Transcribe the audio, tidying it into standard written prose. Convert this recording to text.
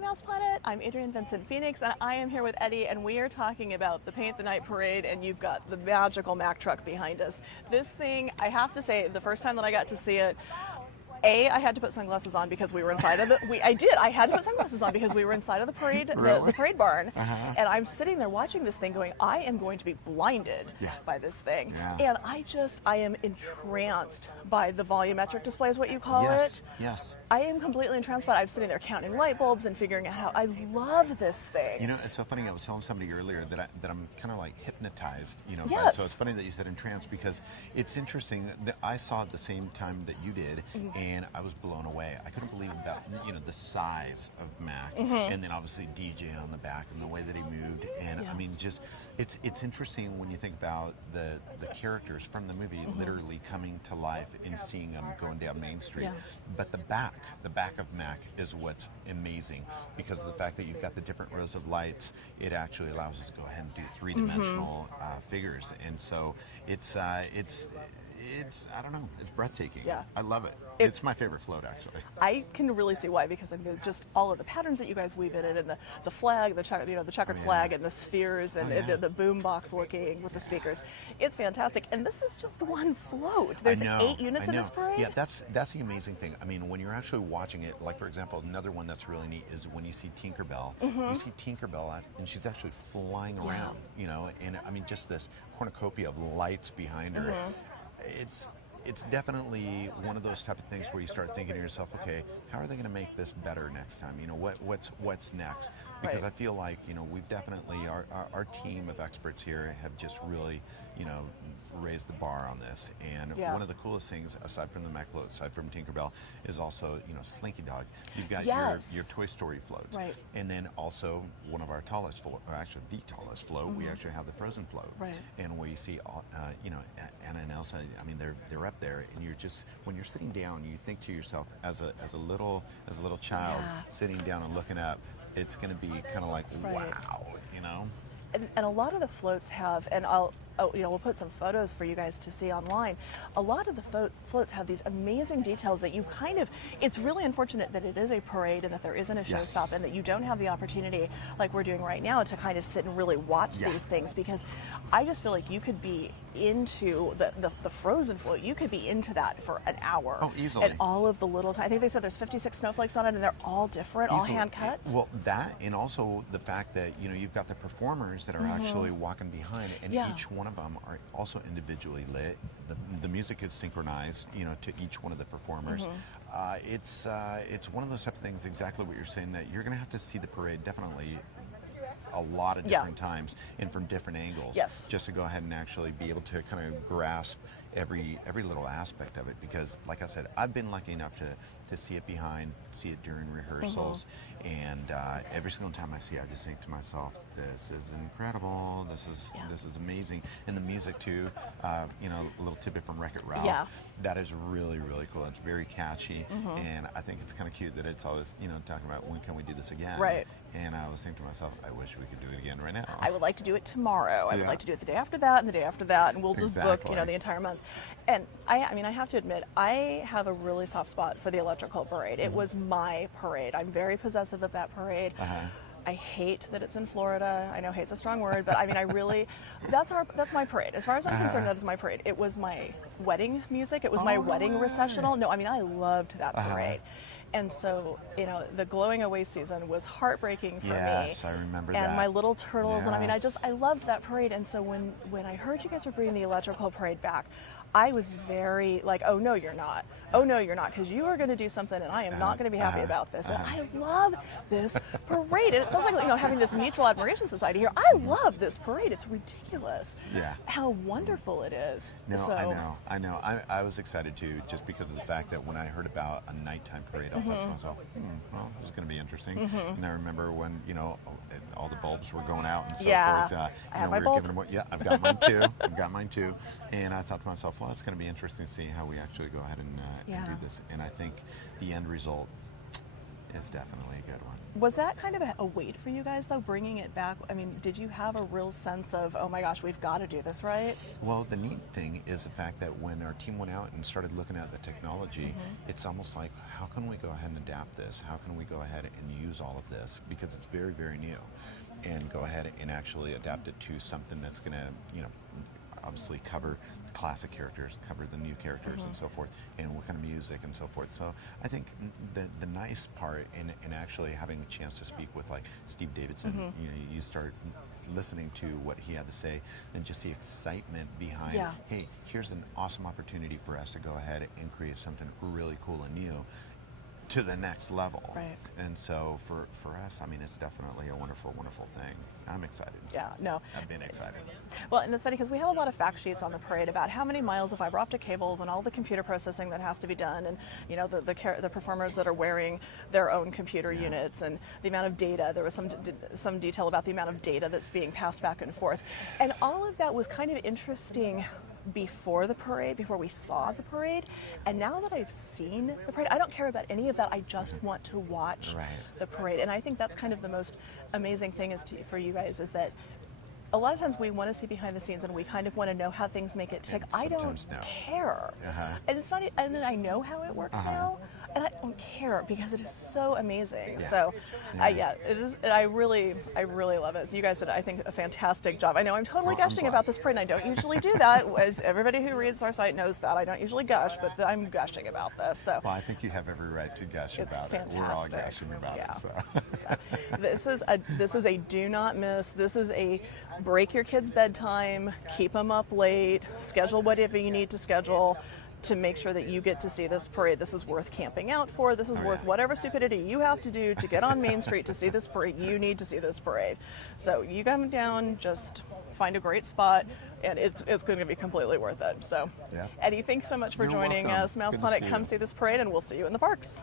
Mouse Planet. I'm Adrienne Vincent-Phoenix, and I am here with Eddy, and we are talking about the Paint the Night Parade, and you've got the magical Mack truck behind us. This thing, I have to say, the first time that I got to see it, I had to put sunglasses on because we were inside of the. I had to put sunglasses on because we were inside of the parade, Really? the parade barn, and I'm sitting there watching this thing, going, I am going to be blinded by this thing, and I am entranced by the volumetric display, is what you call it. Yes. I am completely entranced by it. I'm sitting there counting light bulbs and figuring out how I love this thing. You know, it's so funny. I was telling somebody earlier that I'm kind of like hypnotized. You know, Yes. so it's funny that you said entranced because it's interesting that I saw it at the same time that you did, and I was blown away. I couldn't believe about the size of Mack, and then obviously DJ on the back and the way that he moved, and I mean, just it's interesting when you think about the characters from the movie literally coming to life and seeing them going down Main Street, but the back of Mack is what's amazing because of the fact that you've got the different rows of lights. It actually allows us to go ahead and do three-dimensional figures, and so it's I don't know, it's breathtaking. Yeah. I love it. It's my favorite float, actually. I can really see why, because of just all of the patterns that you guys weave in it, and the flag, the checkered flag, and the spheres, and the boom box looking with the speakers. It's fantastic, and this is just one float. There's 8 units in this parade. Yeah, that's the amazing thing. I mean, when you're actually watching it, like for example, another one that's really neat is when you see Tinkerbell. You see Tinkerbell, and she's actually flying around. You know, and I mean, just this cornucopia of lights behind her. It's definitely one of those type of things where you start thinking to yourself, okay, how are they going to make this better next time? You know, what's next? Because I feel like, we've definitely, our team of experts here have just really, raised the bar on this. And one of the coolest things, aside from the Mack float, aside from Tinkerbell, is also, Slinky Dog. You've got your Toy Story floats. Right. And then also one of our tallest float, or actually the tallest float, we actually have the Frozen float. Right. And where you see, Anna and Elsa, I mean, they're up there, and you're just, when you're sitting down, you think to yourself, as a little child sitting down and looking up, it's going to be kind of like, wow, And a lot of the floats have, and we'll put some photos for you guys to see online. A lot of the floats have these amazing details that you it's really unfortunate that it is a parade and that there isn't a showstop and that you don't have the opportunity, like we're doing right now, to kind of sit and really watch these things, because I just feel like you could be into the Frozen float. You could be into that for an hour. Oh, easily. And all of the little, I think they said there's 56 snowflakes on it, and they're all different, all hand cut. Well, that, and also the fact that, you've got the performers that are actually walking behind, and each one of them are also individually lit. The music is synchronized, to each one of the performers. It's one of those type of things, exactly what you're saying, that you're going to have to see the parade definitely a lot of different times and from different angles, just to go ahead and actually be able to kind of grasp every little aspect of it, because like I said, I've been lucky enough to see it see it during rehearsals, and every single time I see it, I just think to myself, this is incredible, this is amazing. And the music too, a little tidbit from Wreck-It Ralph, that is really, really cool. It's very catchy, and I think it's kind of cute that it's always, talking about when can we do this again. Right. And I was thinking to myself, I wish we could do it again right now. I would like to do it tomorrow. I would like to do it the day after that and the day after that, and we'll just book, the entire month. And I have to admit, I have a really soft spot for the Electrical Parade. It was my parade. I'm very possessive of that parade. I hate that it's in Florida. I know hate's a strong word, but I mean, that's my parade. As far as I'm concerned, that is my parade. It was my wedding music. It was my wedding recessional. No, I mean, I loved that parade. And so, the Glowing Away season was heartbreaking for me. Yes, I remember that. And my little turtles, and I mean, I loved that parade. And so when I heard you guys were bringing the Electrical Parade back, I was very like, oh no, you're not. Oh no, you're not, because you are going to do something, and I am not going to be happy about this. And I love this parade. And it sounds like, having this mutual admiration society here. I love this parade. It's ridiculous. Yeah. How wonderful it is. No, I know. I was excited too, just because of the fact that when I heard about a nighttime parade, I thought to myself, well, this is going to be interesting. And I remember when, all the bulbs were going out and so forth. I have my bulb. I've got mine too. And I thought to myself, well, it's going to be interesting to see how we actually go ahead and do this. And I think the end result, is definitely a good one. Was that kind of a weight for you guys, though, bringing it back? I mean, did you have a real sense of, oh my gosh, we've got to do this right? Well, the neat thing is the fact that when our team went out and started looking at the technology, it's almost like, how can we go ahead and adapt this? How can we go ahead and use all of this? Because it's very, very new. And go ahead and actually adapt it to something that's going to, you know, obviously cover the classic characters, cover the new characters and so forth, and what kind of music and so forth. So I think the nice part in actually having a chance to speak with like Steve Davidson, you know, you start listening to what he had to say and just the excitement behind, hey, here's an awesome opportunity for us to go ahead and create something really cool and new to the next level. Right. And so for us, I mean, it's definitely a wonderful, wonderful thing. I'm excited. Yeah, no. I've been excited. Well, and it's funny because we have a lot of fact sheets on the parade about how many miles of fiber optic cables and all the computer processing that has to be done, and you know the performers that are wearing their own computer units, and the amount of data. There was some detail about the amount of data that's being passed back and forth, and all of that was kind of interesting before the parade, before we saw the parade. And now that I've seen the parade, I don't care about any of that. I just want to watch the parade. And I think that's kind of the most amazing thing for you guys, is that a lot of times we want to see behind the scenes and we kind of want to know how things make it tick. I don't care. And it's not, and then I know how it works now, and I don't care because it is so amazing. So, it is. I really love it. You guys did, I think, a fantastic job. I know I'm totally gushing about this parade, and I don't usually do that. As everybody who reads our site knows that I don't usually gush, but I'm gushing about this. So, well, I think you have every right to gush about fantastic. it. We're all gushing about it. So. This is a do not miss. This is a break your kids' bedtime, keep them up late, schedule whatever you need to schedule to make sure that you get to see this parade. This is worth camping out for. This is worth whatever stupidity you have to do to get on Main Street to see this parade. You need to see this parade. So you come down, just find a great spot, and it's going to be completely worth it. So, Eddie, thanks so much for joining us. MousePlanet, come see this parade, and we'll see you in the parks.